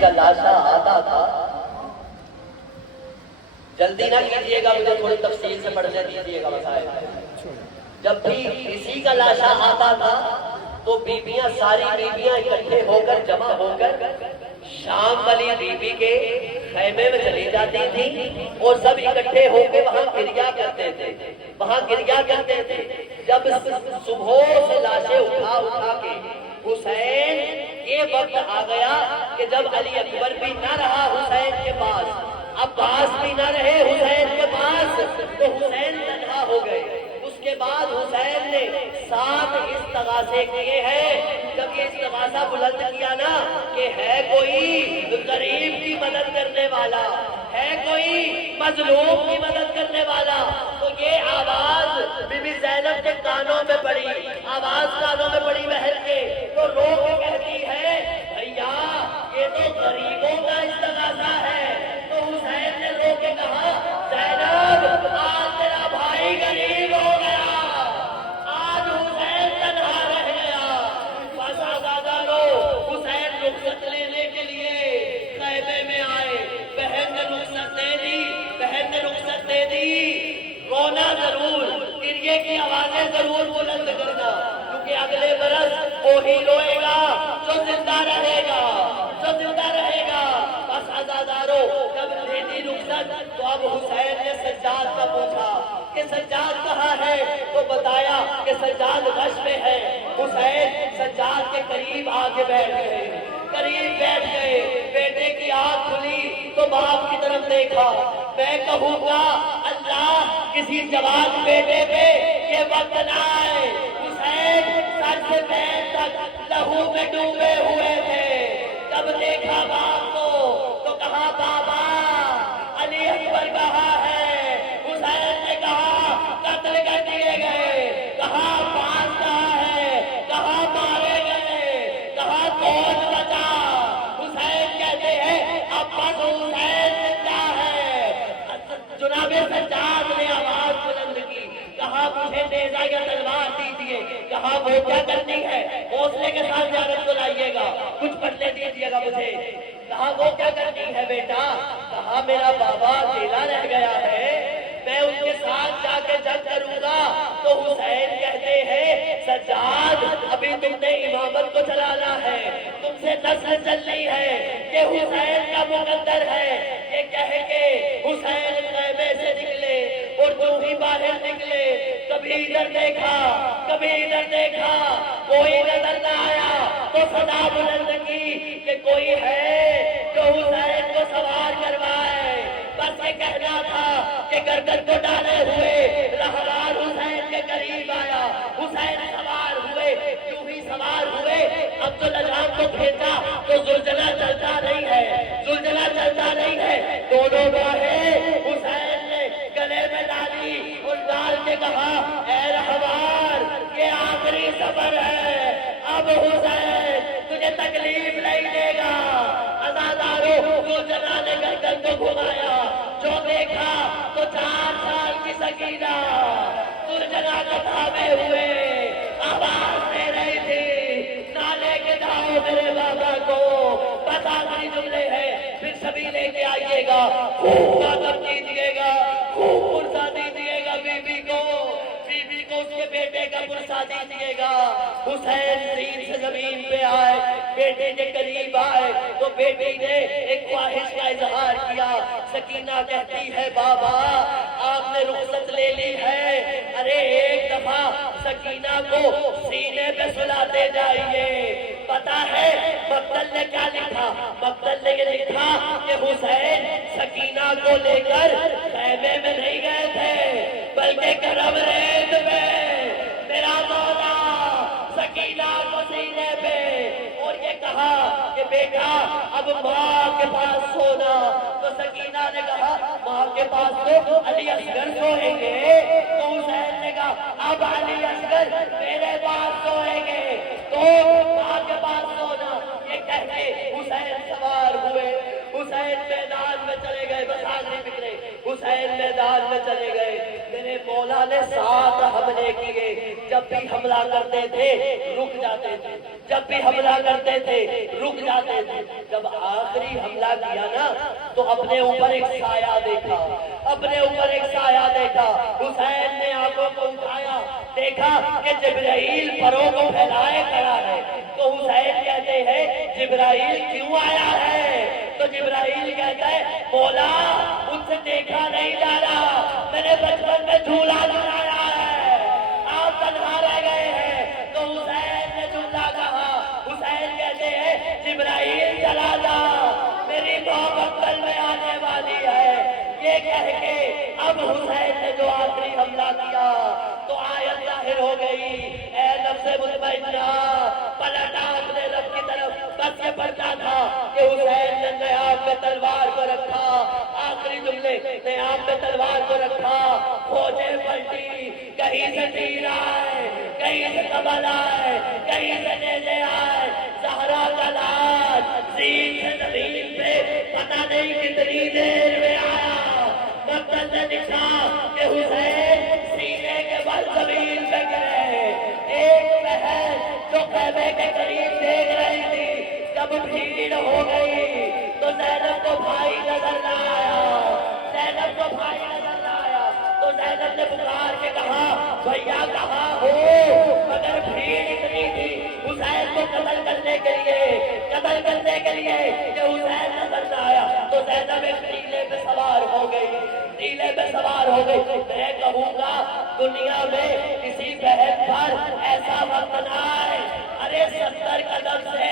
کا لاشا آتا تھا، جلدی نہ کیجیے گا، مجھے تھوڑی تفصیل سے پڑھنے دیجیے گا مسائل۔ جب بھی کسی کا لاشا آتا تھا تو بیویاں، ساری بیویاں اکٹھے ہو کر، جمع ہو کر شام والی بیوی کے خیمے میں چلی جاتی تھی اور سب اکٹھے ہو کے وہاں گریا کرتے تھے، وہاں گریا کرتے تھے۔ جب صبح سے لاشیں اٹھا کے حسین یہ وقت آ گیا کہ جب علی اکبر بھی نہ رہا حسین کے پاس، عباس بھی نہ رہے حسین کے پاس، تو حسین تنہا ہو گئے۔ اس کے بعد حسین نے 7 استغاثے کیے ہیں۔ جب یہ استغاثہ بلند کیا نا کہ ہے کوئی غریب کی مدد کرنے والا، ہے کوئی مظلوم کی مدد کرنے والا، تو یہ آواز بی بی زینب کے کانوں میں پڑی، آواز کانوں میں پڑی بہن کے، تو رو کے کہتی ہے بھیا یہ تو غریبوں کا استغاثہ ہے۔ تو حسین نے رو کے کہا زینب آج تیرا بھائی غریب ہو گیا، آج حسین تنہا رہ گیا۔ بس آزادارو، حسین رخصت لینے کے لیے خیمے میں آئے، بہن نے رخصت دے دی، بہن نے رخصت دے دی۔ رونا ضرور، گریے کی آوازیں ضرور بلند کرنا، کیونکہ اگلے برس وہی روئے گا جو زندہ رہے گا، جو زندہ رہے گا۔ بس آزادارو، جب دے دی رخصت تو اب حسین نے سجاد کا پوچھا کہ سجاد کہاں ہے، تو بتایا کہ سجاد غش میں ہے۔ حسین سجاد کے قریب آ کے بیٹھ گئے، قریب بیٹھ گئے۔ بیٹے کی آنکھ کھلی تو باپ کی طرف دیکھا۔ میں کہوں گا اللہ کسی جوان بیٹے پہ یہ وقت نہ آئے۔ حسین سر سے پیر تک لہو میں ڈوبے ہوئے تھے۔ جب دیکھا باپ کو تو کہا بابا علی اکبر کہاں ہے؟ حسین نے کہا قتل کر دیے گئے۔ کہا عباس کہاں ہے؟ کہا مارے گئے۔ کہا کون بچا؟ حسین کہتے ہیں عباس حسین زندہ ہے۔ جناب سجاد نے آواز بلند کی، کہا مجھے نیزہ یا تلوار دیجیے۔ کہا وہ کیا کرنی ہے؟ حوصلے کے ساتھ زیارت کو لائیے گا، کچھ پڑھنے دیجیے گا مجھے۔ کہا وہ کیا کرنی ہے بیٹا؟ کہا میرا بابا اکیلا رہ گیا ہے، میں ان کے ساتھ جا کے جنگ کروں گا۔ تو حسین کہتے ہیں سجاد ابھی تم نے امامت کو چلانا ہے، تم سے نسل چلنی ہے، یہ حسین کا مقدر ہے۔ یہ کہہ کے حسین خیمے سے نکلے اور جو ہی باہر نکلے کبھی ادھر دیکھا کبھی ادھر دیکھا، کوئی نظر نہ آیا تو صدا بلند کی کہ کوئی ہے جو حسین کو سوار کروائے۔ بس یہ کہنا تھا کہ گردن کو ڈالے ہوئے رہوار حسین کے قریب آیا۔ حسین سوار ہوئے، کیوں ہی سوار ہوئے، اب تو لجام کو کھینچا تو زلزلہ چلتا نہیں ہے، زلزلہ چلتا نہیں ہے۔ دونوں باہیں حسین نے گلے میں ڈالی اور ڈال کے کہا اے رہوار یہ آخری سفر ہے، اب حسین تجھے تکلیف نہیں دے گا۔ عزادارو، زلزلہ نے گردن کو گھمایا، جو دیکھا تو 4 سال کی سکینہ زلزلہ کو تھامے ہوئے آواز دے رہی تھی نہ لے کے جاؤ میرے بابا کو۔ بس آخری جملے ہیں، پھر سبھی لے کے آئیے گا، خوب ماتم کیجیے گا، خوب پرسہ دیجیے گا بیوی کو، بیوی کو اس کے بیٹے کا پرسہ دیجیے گا۔ حسین زین سے زمین پہ آئے، بیٹے کے قریب آئے تو بیٹی نے ایک خواہش کا اظہار کیا۔ سکینہ کہتی ہے بابا آپ نے رخصت لے لی ہے، ارے ایک دفعہ سکینہ کو سینے پہ سلاتے جائیے۔ پتا ہے مقتل نے کیا لکھا؟ مقتل نے یہ لکھا کہ حسین سکینہ کو لے کر خیمے میں نہیں گئے تھے بلکہ کرم ریت پہ، میرا مولا سکینہ کو سینے پہ، اور یہ کہا کہ بیٹا اب ماں کے پاس سونا۔ تو سکینہ نے کہا ماں کے پاس تو علی اصغر سوئیں گے۔ تو حسین نے کہا اب علی اصغر میرے پاس سوئیں گے، تو ماں کے پاس سونا۔ یہ کہہ کے حسین سوار ہوئے، حسین میدان میں چلے گئے، بس آخری نکلے، حسین میدان میں چلے گئے۔ میرے مولا نے 7 حملے کیے، جب بھی حملہ کرتے تھے رک جاتے تھے، جب بھی حملہ کرتے تھے رک جاتے تھے۔ جب آخری حملہ کیا نا تو اپنے اوپر ایک سایہ دیکھا، اپنے اوپر ایک سایہ دیکھا. حسین نے آنکھوں کو اٹھایا، دیکھا کہ جبرائیل پروں کو پھیلائے کھڑا ہے. تو حسین کہتے ہیں جبرائیل کیوں آیا ہے؟ تو جبرائیل کہتا ہے مولا مجھ سے دیکھا نہیں جا رہا، میں نے بچپن میں جھولا جھولایا ہے، آپ تنہا رہ گئے ہیں. تو حسین نے جملہ کہا، حسین کہتے ہیں جبرائیل چلا جا، میری موت مقتل میں آنے والی ہے. یہ کہہ کے اب حسین نے جو آخری حملہ کیا تو آیت ظاہر ہو گئی، اے نفس مطمئنہ پلٹا اپنے رب کی طرف. بس یہ پڑھتا تھا کہ حسین نے نیام میں تلوار کو رکھا، آخری جملے نیام میں تلوار کو رکھا، فوجیں پلٹی، کہیں سے تیر آئے، کہیں سے قبل آئے، کہیں سے نیزے آئے. زہرا کا لاش زین سے زمین پہ پتہ نہیں کتنی دیر میں آیا. مقتل نے دکھا کہ حسین سینے کے بل زمین پہ گرے. ایک بہن جو خیمے کے قریب دیکھ رہی تھی، جب بھیڑ ہو گئی تو زینب کو بھائی نظر نہ آیا، زینب کو بھائی نظر نہ آیا. تو زینب نے پکار کے کہا بھیا کہاں ہو؟ مگر بھیڑ اتنی تھی حسین کو قتل کرنے کے لیے کہ حسین نظر نہ آیا. تو زینب ایک ٹیلے پہ سوار ہو گئی، ٹیلے پہ سوار ہو گئی. میں کہوں گا دنیا میں کسی بہن پر ایسا وقت نہ آئے. ارے 70 قدم سے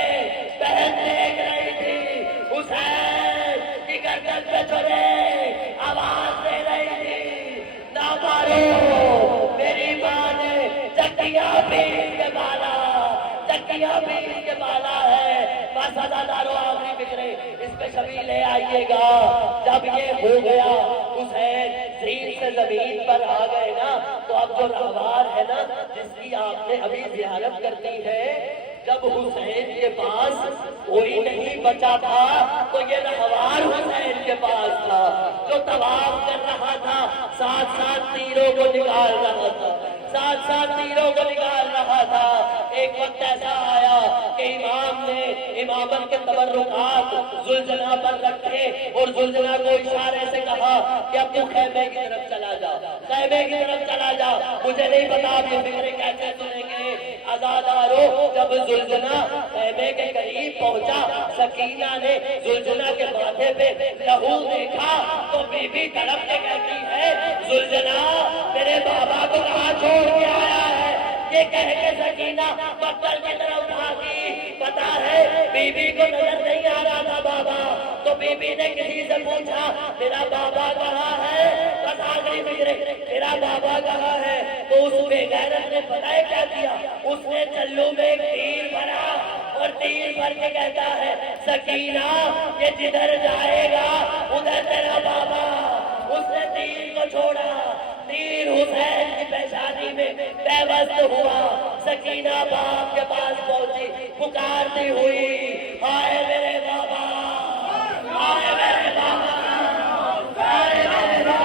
بہن دیکھ رہی تھی، حسین کی گردن پہ چڑھے آواز دے رہی تھی، نہ مارو. میری ماں نے چکیاں پیس کے بالا، چکیاں پیس کے بالا ہے. بس ازادارو آخری بکرے اس پہ شبیہ لے آئیے گا. جب یہ ہو گیا حسین زین سے زمین پر آ گئے نا، تو اب جو رہوار ہے نا جس کی آپ نے ابھی زیارت کرنی ہے، جب حسین کے پاس کوئی نہیں بچا تھا تو یہ رہوار حسین کے پاس تھا جو طواف کر رہا تھا، ساتھ ساتھ تیروں کو نکال رہا تھا، ساتھ ساتھ تیروں کو نکال رہا تھا. ایک وقت ایسا آیا کہ امام نے امامت کے تبرکات زلجنا پر رکھے اور زلجنا کو اشارے سے کہا کہ اب تو خیمے کی طرف چلا جا، خیمے کی طرف چلا جا. مجھے نہیں پتا اب یہ فکرے کیسے سنیں گے. آزادارو جب زلجنا خیمے کے قریب پہنچا، سکینہ نے زلجنا کے ماتھے پہ لہو دیکھا تو بی بی تڑپ کے کہتی ہے زلجنا میرے بابا کو کہاں چھوڑ کے آیا ہے؟ یہ کہہ کے سکینہ مقتل کی طرف بھاگی. پتا ہے بی بی کو نظر نہیں آ رہا تھا بابا، تو بی بی نے کسی سے پوچھا میرا بابا کہاں ہے؟ بس آخری بکرے میرا بابا کہاں ہے؟ تو اس بے غیرت نے پتہ ہے کیا کیا؟ اس نے چلو میں ایک تیر بھرا اور تیر بھر کے کہتا ہے سکینہ یہ جدھر جائے گا ادھر تیرا بابا. اس نے تیر کو چھوڑا، تیر حسین کی پیشانی میں پیوست ہوا. سکینہ باپ کے پاس پہنچی، پکارتی ہوئی ہائے میرے بابا، ہائے میرے بابا، ہائے میرے بابا.